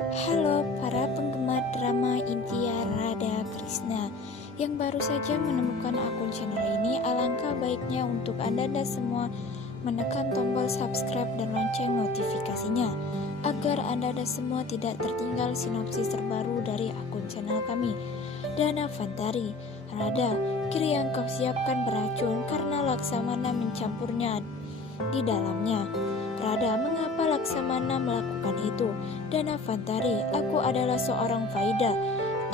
Halo para penggemar drama India Radha Krishna yang baru saja menemukan akun channel ini, alangkah baiknya untuk Anda dan semua menekan tombol subscribe dan lonceng notifikasinya agar Anda dan semua tidak tertinggal sinopsis terbaru dari akun channel kami. Dana Fantari, Radha, kiri yang kau siapkan beracun karena Laksamana mencampurnya di dalamnya. Radha, mengapa Laksamana melakukan itu? Dana Fantari, aku adalah seorang Faida.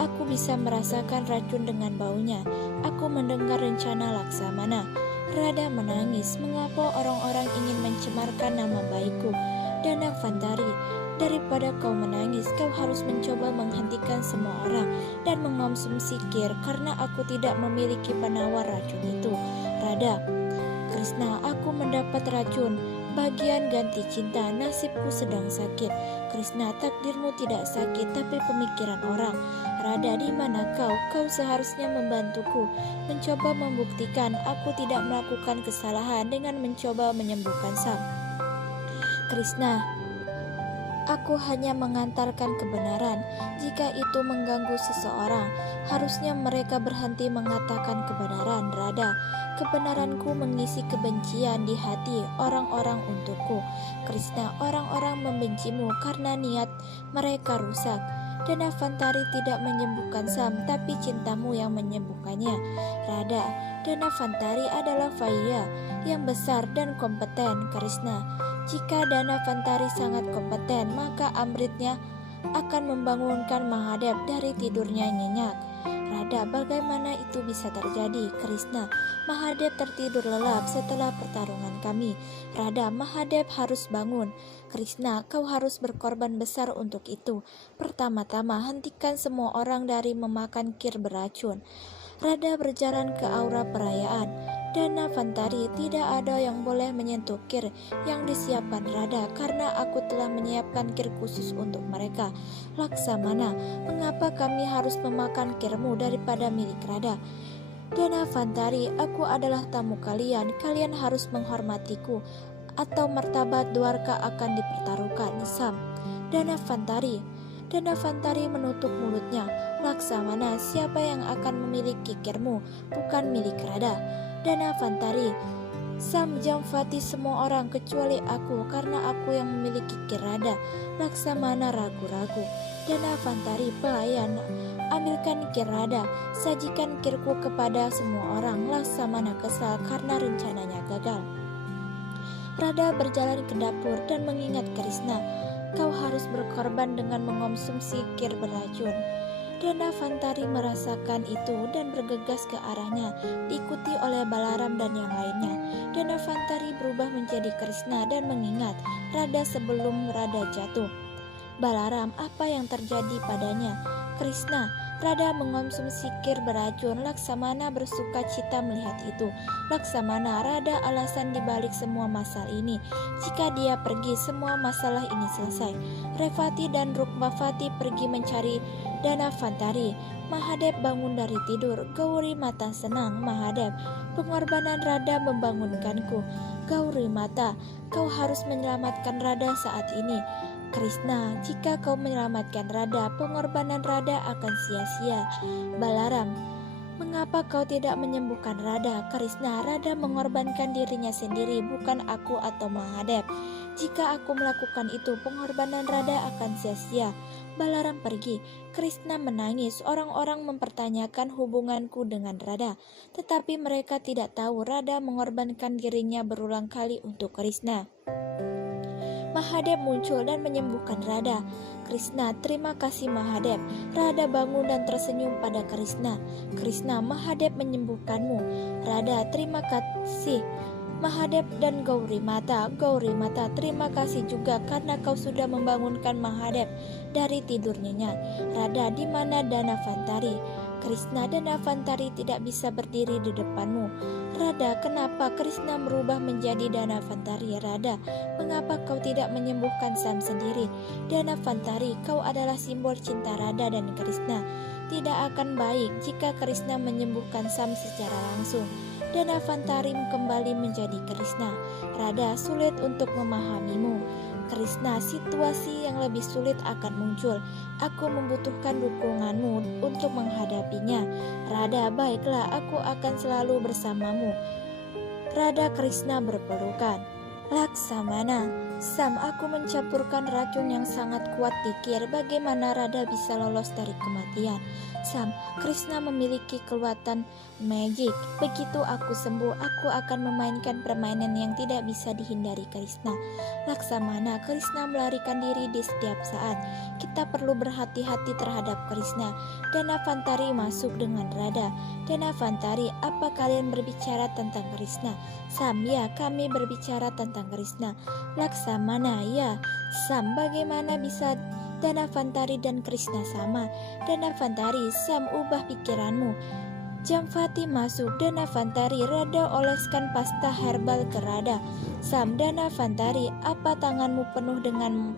Aku bisa merasakan racun dengan baunya. Aku mendengar rencana Laksamana. Radha menangis, mengapa orang-orang ingin mencemarkan nama baikku? Dana Fantari, daripada kau menangis, kau harus mencoba menghentikan semua orang dan mengonsumsi kir karena aku tidak memiliki penawar racun itu. Radha, Krishna, aku mendapat racun. Bagian ganti cinta, nasibku sedang sakit. Krishna, takdirmu tidak sakit, tapi pemikiran orang. Radha, di mana kau? Kau seharusnya membantuku, mencoba membuktikan aku tidak melakukan kesalahan dengan mencoba menyembuhkan Sam. Krishna, aku hanya mengantarkan kebenaran. Jika itu mengganggu seseorang, harusnya mereka berhenti mengatakan kebenaran. Radha, kebenaranku mengisi kebencian di hati orang-orang untukku. Krishna, orang-orang membencimu karena niat mereka rusak. Dana Fantari tidak menyembuhkan Sam, tapi cintamu yang menyembuhkannya. Radha, Dana Fantari adalah Faya yang besar dan kompeten. Krishna, jika Dana Fantari sangat kompeten, maka Amritnya akan membangunkan Mahadev dari tidurnya nyenyak. Radha, bagaimana itu bisa terjadi? Krishna, Mahadev tertidur lelap setelah pertarungan kami. Radha, Mahadev harus bangun. Krishna, kau harus berkorban besar untuk itu. Pertama-tama, hentikan semua orang dari memakan kir beracun. Radha berjalan ke aura perayaan. Dana Fantari, tidak ada yang boleh menyentuh kir yang disiapkan Radha karena aku telah menyiapkan kir khusus untuk mereka. Laksamana, mengapa kami harus memakan kirmu daripada milik Radha? Dana Fantari, aku adalah tamu kalian. Kalian harus menghormatiku atau martabat Dwarka akan dipertaruhkan. Sam. Dana Fantari menutup mulutnya. Laksamana, siapa yang akan memiliki kirmu? Bukan milik Radha. Dana Fantari, Sam Jamvati semua orang kecuali aku karena aku yang memiliki kir Radha. Laksamana ragu-ragu. Dana Fantari, pelayan, ambilkan kir Radha, sajikan kirku kepada semua orang. Laksamana kesal karena rencananya gagal. Radha berjalan ke dapur dan mengingat Krishna. Kau harus berkorban dengan mengonsumsi kir beracun. Dana Fantari merasakan itu dan bergegas ke arahnya, diikuti oleh Balaram dan yang lainnya. Dana Fantari berubah menjadi Krishna dan mengingat Radha sebelum Radha jatuh. Balaram, apa yang terjadi padanya? Krishna, Radha mengonsumsi kir beracun. Laksamana bersuka cita melihat itu. Laksamana, Radha alasan dibalik semua masalah ini. Jika dia pergi, semua masalah ini selesai. Revati dan Rukmavati pergi mencari Dana Fantari. Mahadev bangun dari tidur. Gauri Mata senang. Mahadev, pengorbanan Radha membangunkanku. Gauri Mata, kau harus menyelamatkan Radha saat ini. Krishna, jika kau menyelamatkan Radha, pengorbanan Radha akan sia-sia. Balaram, mengapa kau tidak menyembuhkan Radha? Krishna, Radha mengorbankan dirinya sendiri, bukan aku atau Mahadev. Jika aku melakukan itu, pengorbanan Radha akan sia-sia. Balaram pergi. Krishna menangis. Orang-orang mempertanyakan hubunganku dengan Radha, tetapi mereka tidak tahu Radha mengorbankan dirinya berulang kali untuk Krishna. Mahadev muncul dan menyembuhkan Radha. Krishna, terima kasih Mahadev. Radha bangun dan tersenyum pada Krishna. Krishna, Mahadev menyembuhkanmu. Radha, terima kasih Mahadev dan Gauri Mata. Gauri Mata, terima kasih juga karena kau sudah membangunkan Mahadev dari tidur nyenyak. Radha, di mana Dana Fantari? Krishna, Dana Fantari tidak bisa berdiri di depanmu. Radha, kenapa Krishna berubah menjadi Dana Fantari? Radha, mengapa kau tidak menyembuhkan Sam sendiri? Dana Fantari, kau adalah simbol cinta Radha dan Krishna. Tidak akan baik jika Krishna menyembuhkan Sam secara langsung. Dana Fantari kembali menjadi Krishna. Radha, sulit untuk memahamimu. Krishna, situasi yang lebih sulit akan muncul. Aku membutuhkan dukunganmu untuk menghadapinya. Radha, baiklah, aku akan selalu bersamamu. Radha Krishna berpelukan. Laksamana, Sam, aku mencampurkan racun yang sangat kuat di Kir. Bagaimana Radha bisa lolos dari kematian? Sam, Krishna memiliki kekuatan magic. Begitu aku sembuh, aku akan memainkan permainan yang tidak bisa dihindari Krishna. Laksamana, Krishna melarikan diri di setiap saat. Kita perlu berhati-hati terhadap Krishna. Dana Fantari masuk dengan Radha. Dana Fantari, apa kalian berbicara tentang Krishna? Sam, ya, kami berbicara tentang Krishna. Laksamana, ya. Sam, bagaimana bisa Dana Fantari dan Krishna sama? Dana Fantari, Sam, ubah pikiranmu. Jamvati masuk. Dana Fantari, Radha oleskan pasta herbal ke Radha. Sam, Dana Fantari, apa tanganmu penuh dengan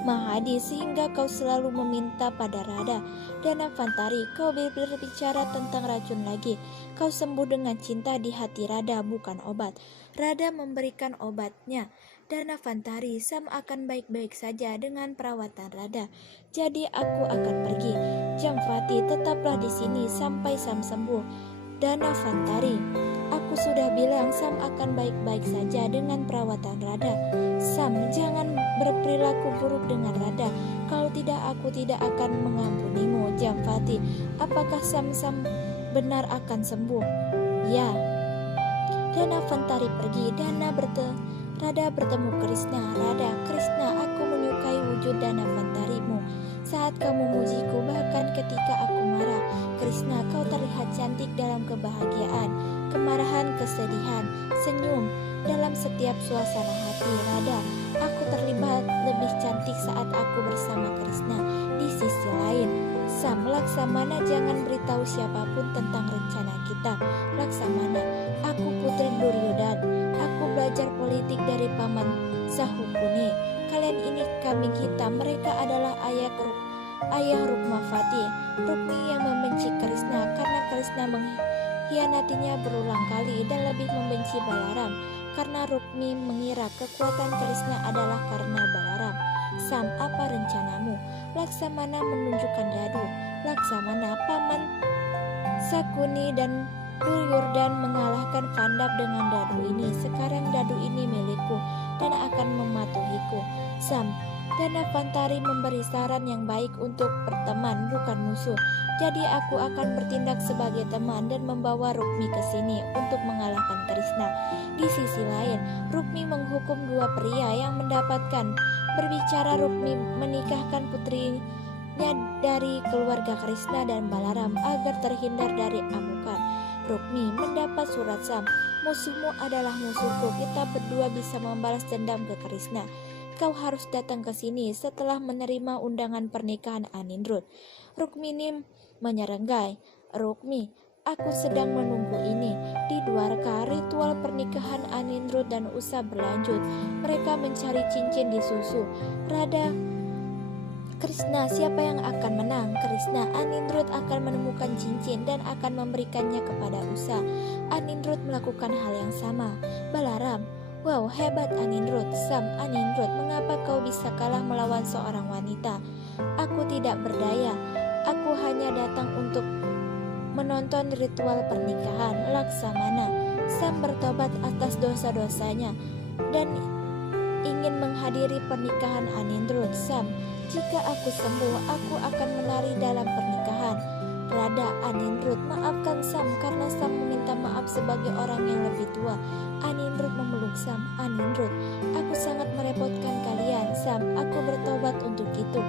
Mahadi sehingga kau selalu meminta pada Radha? Dana Fantari, kau berbicara tentang racun lagi. Kau sembuh dengan cinta di hati Radha, bukan obat. Radha memberikan obatnya. Dana Fantari, Sam akan baik-baik saja dengan perawatan Radha. Jadi aku akan pergi. Jamvati, tetaplah di sini sampai Sam sembuh. Dana Fantari, aku sudah bilang Sam akan baik-baik saja dengan perawatan Radha. Sam, jangan berperilaku buruk dengan Radha. Kalau tidak, aku tidak akan mengampunimu. Jamvati, apakah Sam benar akan sembuh? Ya. Dana Fantari pergi. Radha bertemu Krishna. Radha, Krishna, aku menyukai wujud Dana Fantarimu. Saat kamu mujiku, bahkan ketika aku marah. Krishna, kau terlihat cantik dalam kebahagiaan, kemarahan, kesedihan, senyum, dalam setiap suasana hati. Radha, aku terlibat lebih cantik saat aku bersama Krishna. Di sisi lain, Sam, Laksamana, jangan beritahu siapapun tentang rencana kita. Laksamana, aku putri Duryodhana. Aku belajar politik dari paman Sahukuni. Kalian ini kambing hitam. Mereka adalah ayah Rukmavati. Rukmi yang membenci Krishna karena Krishna mengkhianatinya berulang kali dan lebih membenci Balaram karena Rukmi mengira kekuatan Krishna adalah karena Balaram. Sam, apa rencanamu? Laksamana menunjukkan dadu. Laksamana, paman Sakuni dan Duryodhana mengalahkan Pandap dengan dadu ini. Sekarang dadu ini milikku dan akan mematuhiku. Sam, Dana Fantari memberi saran yang baik untuk berteman, bukan musuh. Jadi aku akan bertindak sebagai teman dan membawa Rukmi ke sini untuk mengalahkan Krishna. Di sisi lain, Rukmi menghukum dua pria yang mendapatkan berbicara. Rukmi menikahkan putrinya dari keluarga Krishna dan Balaram agar terhindar dari amukan. Rukmi mendapat surat. Sam, musuhmu adalah musuhku. Kita berdua bisa membalas dendam ke Krishna. Kau harus datang ke sini setelah menerima undangan pernikahan Anindrut. Rukmini menyerenggai. Rukmi, aku sedang menunggu ini. Di Dwarka, ritual pernikahan Anindrut dan Usa berlanjut. Mereka mencari cincin di susu. Radha, Krishna, siapa yang akan menang? Krishna, Anindrut akan menemukan cincin dan akan memberikannya kepada Usa. Anindrut melakukan hal yang sama. Balaram, wow, hebat Anindrut. Sam, Anindrut, mengapa kau bisa kalah melawan seorang wanita? Aku tidak berdaya. Aku hanya datang untuk menonton ritual pernikahan. Laksamana, Sam bertobat atas dosa-dosanya dan ingin menghadiri pernikahan Anindrut. Sam, jika aku sembuh, aku akan menari dalam pernikahan. Radha, Anindrut, maafkan Sam karena Sam meminta maaf sebagai orang yang lebih tua. Anindrut memeluk Sam. Anindrut, aku sangat merepotkan kalian. Sam, aku bertobat untuk itu.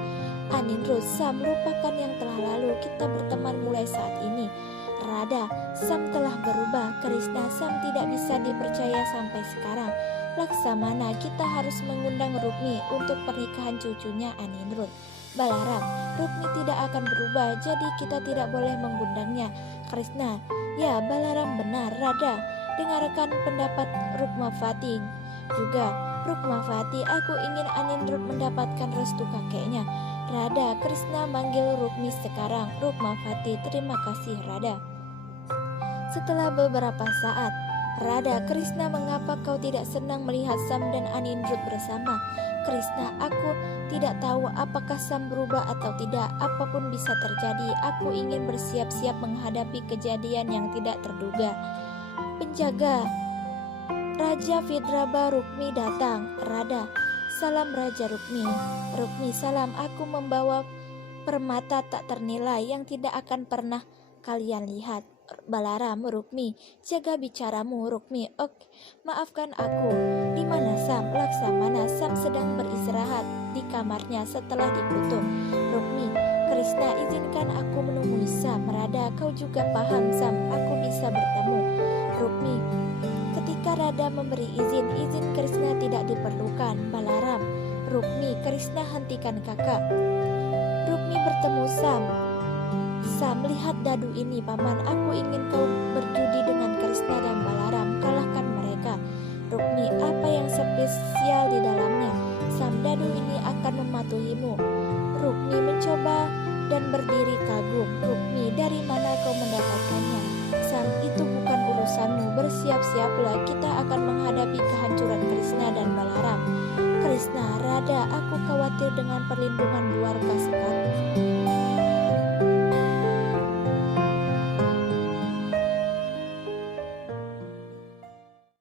Anindrut, Sam, lupakan yang telah lalu. Kita berteman mulai saat ini. Radha, Sam telah berubah. Krishna, Sam tidak bisa dipercaya sampai sekarang. Laksamana, kita harus mengundang Rukmi untuk pernikahan cucunya Anindrut. Balaram, Rukmi tidak akan berubah, jadi kita tidak boleh mengundangnya. Krishna, ya, Balaram benar. Radha, dengarkan pendapat Rukmavati juga. Rukmavati, aku ingin Anindrut mendapatkan restu kakeknya. Radha, Krishna manggil Rukmi sekarang. Rukmavati, terima kasih Radha. Setelah beberapa saat, Radha, Krishna, mengapa kau tidak senang melihat Sam dan Anirudh bersama? Krishna, aku tidak tahu apakah Sam berubah atau tidak. Apapun bisa terjadi. Aku ingin bersiap-siap menghadapi kejadian yang tidak terduga. Penjaga Raja Vidraba Rukmi datang. Radha, salam Raja Rukmi. Rukmi, salam. Aku membawa permata tak ternilai yang tidak akan pernah kalian lihat. Balaram, Rukmi, jaga bicaramu. Rukmi, oke, maafkan aku. Di mana Sam? Laksamana, Sam sedang beristirahat di kamarnya setelah dikutuk. Rukmi, Krishna, izinkan aku menemui Sam. Radha, kau juga paham Sam, aku bisa bertemu. Rukmi, ketika Radha memberi izin Krishna tidak diperlukan. Balaram, Rukmi, Krishna, hentikan kakak. Rukmi bertemu Sam. Sam, lihat dadu ini paman, aku ingin kau berjudi dengan Krishna dan Balaram, kalahkan mereka. Rukmi, apa yang spesial di dalamnya? Sam, dadu ini akan mematuhimu. Rukmi mencoba dan berdiri kagum. Rukmi, dari mana kau mendapatkannya? Sam, itu bukan urusanmu, bersiap-siaplah, kita akan menghadapi kehancuran Krishna dan Balaram.